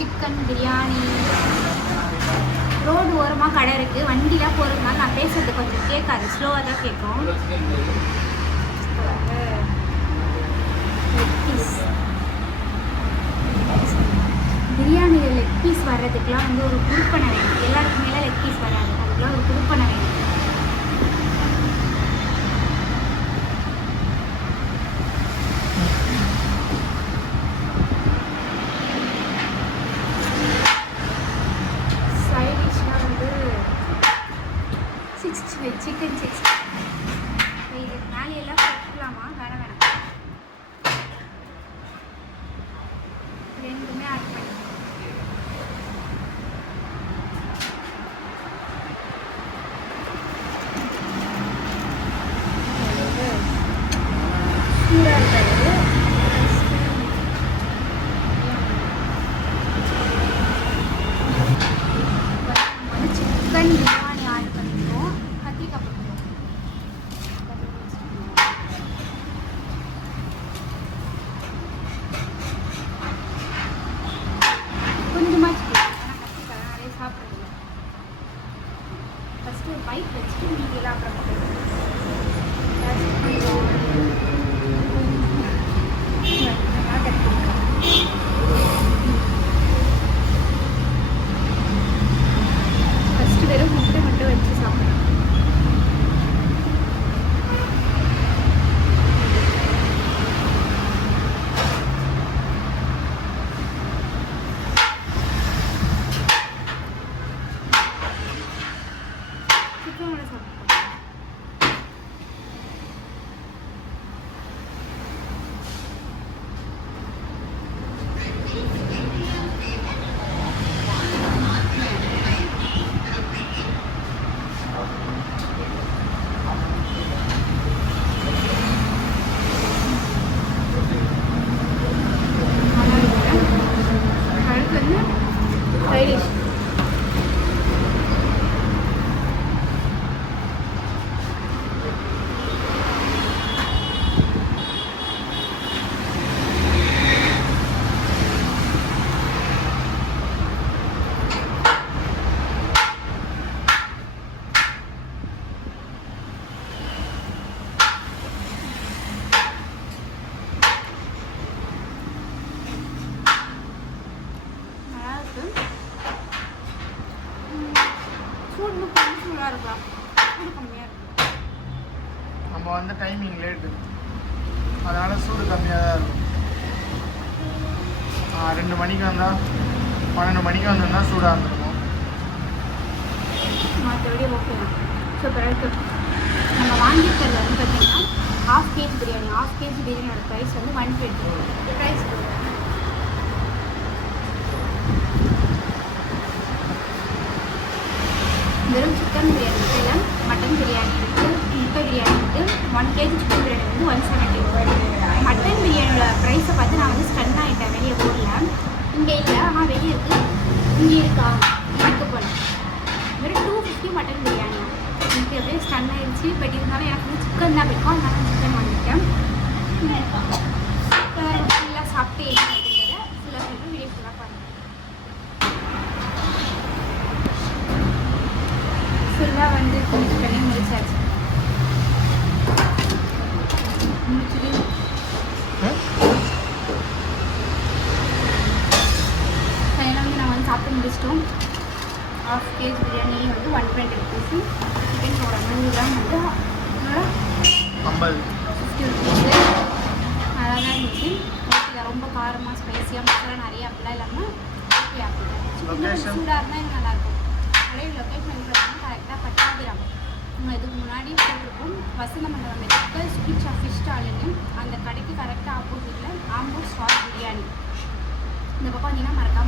Chicken biryani. Road ஓரமாக கடை இருக்குது. வண்டிலாம் போகிறதுனால நான் பேசுறது கொஞ்சம் கேட்காது, ஸ்லோவாக தான் கேட்கும். லெக் பீஸ் பிரியாணியில் லெக் பீஸ் வர்றதுக்கெலாம் வந்து ஒரு குடுப்பனை வேணும். எல்லாருக்குமே லெக் பீஸ் வராது, அதுக்கெலாம் ஒரு குடுப்பனை வேணும். சிக்கன் 60 இது மேலையெல்லாம் போட்டுக்கலாமா? வேணாம் ரெண்டுமே ஆட் பண்ணிக்கலாம். சூடாக இருக்கிறது சிக்கன் பிரியாணி ஆட் பண்ணிக்கிறோம். கத்திரிக்காய் போட்டுக்கிறோம். கொஞ்சமாக சிக்கன், கத்திரிக்காய் நிறைய சாப்பிட்றதில்ல. ஃபஸ்ட்டு ஒரு பைப் வச்சுட்டு மீதியெல்லாம் அப்புறம் போட்டுருக்கோம். ஃபஸ்ட்டு வெறும் முட்டை மட்டும் வச்சு சாப்பிட்றோம். சிக்கனோட சாப்பிட்றோம். சைடிஷ் நம்ம வந்து டைமிங் லேட்டு, அதனால் சூடு கம்மியாக தான் இருக்கும். 2 மணிக்கு வந்தால் 12 மணிக்கு வந்தோம்னா சூடாக இருந்திருக்கும். மற்றபடி ஓகே தான், சூப்பராக இருக்குது. நம்ம வாங்கியிருக்கிறது வந்து பார்த்தீங்கன்னா ½ kg பிரியாணி. ½ kg பிரியாணியோட ப்ரைஸ் வந்து 120 ப்ரைஸ். வெறும் சிக்கன் பிரியாணி இல்லை, மட்டன் பிரியாணி இருக்குது, முட்டை பிரியாணி இருக்குது. 1 kg சிக்கன் பிரியாணி வந்து 170. மட்டன் பிரியாணியோட ப்ரைஸை பார்த்து நான் வந்து ஸ்டன் ஆகிட்டேன். வெளியே போடல, இங்கே இல்லை, ஆனால் வெளியே இருக்குது. இங்கே இருக்கா இருக்க போல. வெறும் 250 மட்டன் பிரியாணி. எனக்கு அப்படியே ஸ்டன் ஆகிடுச்சு. பட் இருந்தாலும் எனக்கு வந்து சிக்கன் தான் பிடிக்கும், அதனால சிக்கன் வாங்கிட்டேன். ஃபுல்லாக சாப்பிட்டு என்ன அப்படிங்கிறத ஃபுல்லாக சொல்லிட்டு வீடியோ ஃபுல்லாக பாருங்கள். ஃபுல்லாக வந்து ஃபினிஷ் பண்ணி முடிச்சாச்சு. முடிச்சுட்டு ஃபைனலாக வந்து நான் வந்து சாப்பிட்டு முடிச்சிட்டோம். ½ kg பிரியாணி வந்து 120 ருபீஸு. சிக்கன் ஒரு 100 கிராம் வந்து 50 50 ருபீஸு. நல்லா தான் இருந்துச்சு. ஓகே, ரொம்ப காரமாக ஸ்பைஸியாக மசாலா நிறைய அப்படிலாம் இல்லாமல் ஓகே. அப்படி சூடாக இருந்தால் இது நல்லாயிருக்கும். அப்படியே லொக்கேஷன் பார்த்தீங்கன்னா கரெக்டாக பட்டாபிராம். இதுக்கு முன்னாடி போட்டிருக்கோம் வசந்த மண்டபம் மெடிக்கல் ஸ்பீச் ஃபிஷ் ஸ்டாலுன்னு. அந்த கடைக்கு கரெக்டாக ஆப்போசிட்டில் ஆம்பூர் ஸ்டால் பிரியாணி. இந்த பக்கம் வந்தீங்கன்னா மறக்காம